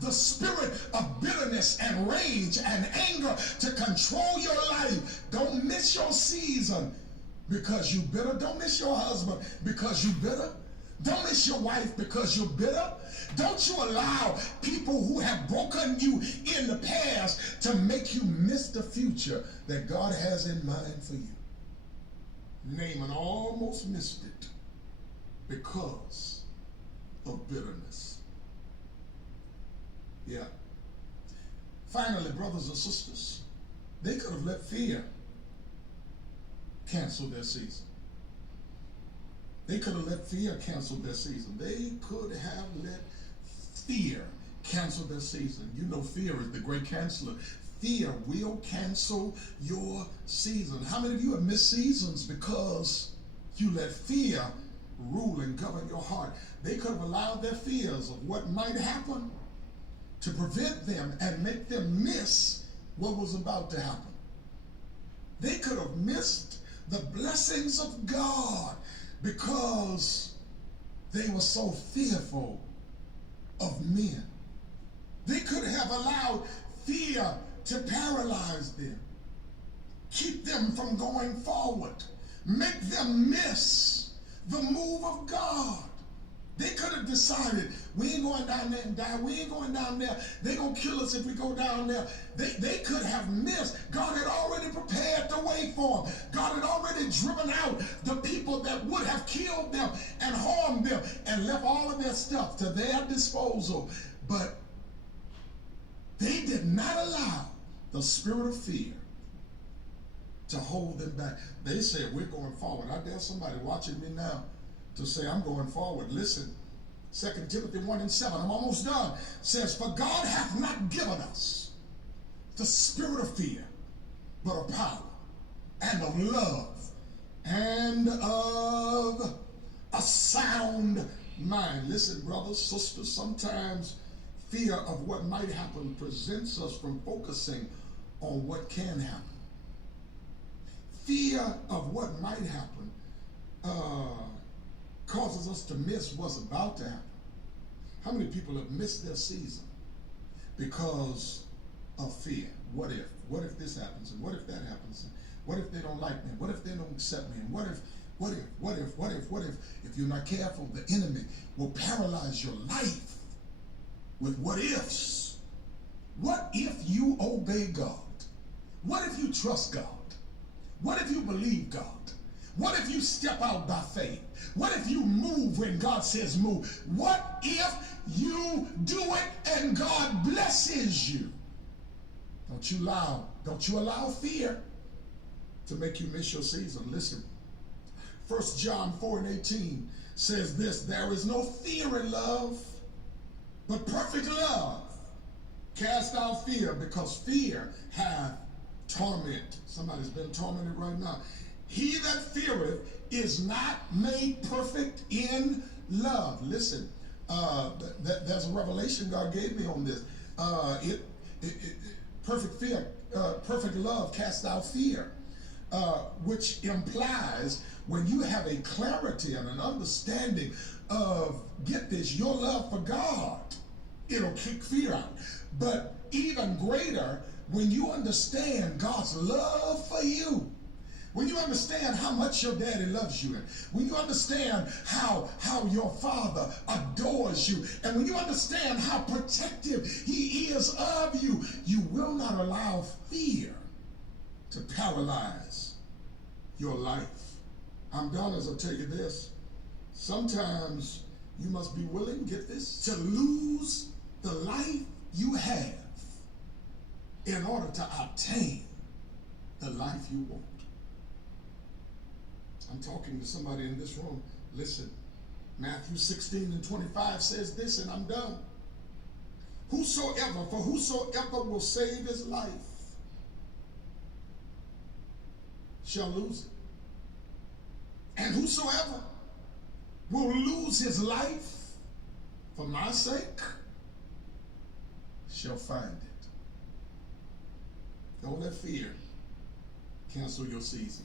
the spirit of bitterness and rage and anger to control your life. Don't miss your season because you bitter. Don't miss your husband because you bitter. Don't miss your wife because you're bitter. Don't you allow people who have broken you in the past to make you miss the future that God has in mind for you. Naaman almost missed it because of bitterness. Yeah. Finally, brothers and sisters, they could have let fear cancel their season. They could have let fear cancel their season. They could have let fear cancel their season. You know, fear is the great canceller. Fear will cancel your season. How many of you have missed seasons because you let fear rule and govern your heart? They could have allowed their fears of what might happen to prevent them and make them miss what was about to happen. They could have missed the blessings of God because they were so fearful of men. They could have allowed fear to paralyze them, keep them from going forward, make them miss the move of God. They could have decided, we ain't going down there and die. We ain't going down there. They're going to kill us if we go down there. They could have missed. God had already prepared the way for them. God had already driven out the people that would have killed them and harmed them and left all of their stuff to their disposal. But they did not allow the spirit of fear to hold them back. They said, we're going forward. I dare somebody watching me now to say, I'm going forward. Listen, 2 Timothy 1:7, I'm almost done, says, for God hath not given us the spirit of fear, but of power and of love and of a sound mind. Listen, brothers, sisters, sometimes fear of what might happen prevents us from focusing on what can happen. Fear of what might happen causes us to miss what's about to happen. How many people have missed their season because of fear? What if? What if this happens? And what if that happens? And what if they don't like me? What if they don't accept me? And what if? If you're not careful, the enemy will paralyze your life with what ifs. What if you obey God? What if you trust God? What if you believe God? What if you step out by faith? What if you move when God says move? What if you do it and God blesses you? Don't you allow fear to make you miss your season. Listen, 1 John 4:18 says this, there is no fear in love, but perfect love cast out fear, because fear hath torment. Somebody's been tormented right now. He that feareth is not made perfect in love. Listen, there's a revelation God gave me on this. Perfect love casts out fear, which implies when you have a clarity and an understanding of, get this, your love for God, it'll kick fear out. But even greater, when you understand God's love for you, when you understand how much your daddy loves you, and when you understand how your father adores you, and when you understand how protective he is of you, you will not allow fear to paralyze your life. I'm done as I tell you this. Sometimes you must be willing, get this, to lose the life you have in order to obtain the life you want. I'm talking to somebody in this room. Listen, Matthew 16:25 says this, and I'm done. For whosoever will save his life shall lose it. And whosoever will lose his life for my sake shall find it. Don't let fear cancel your season.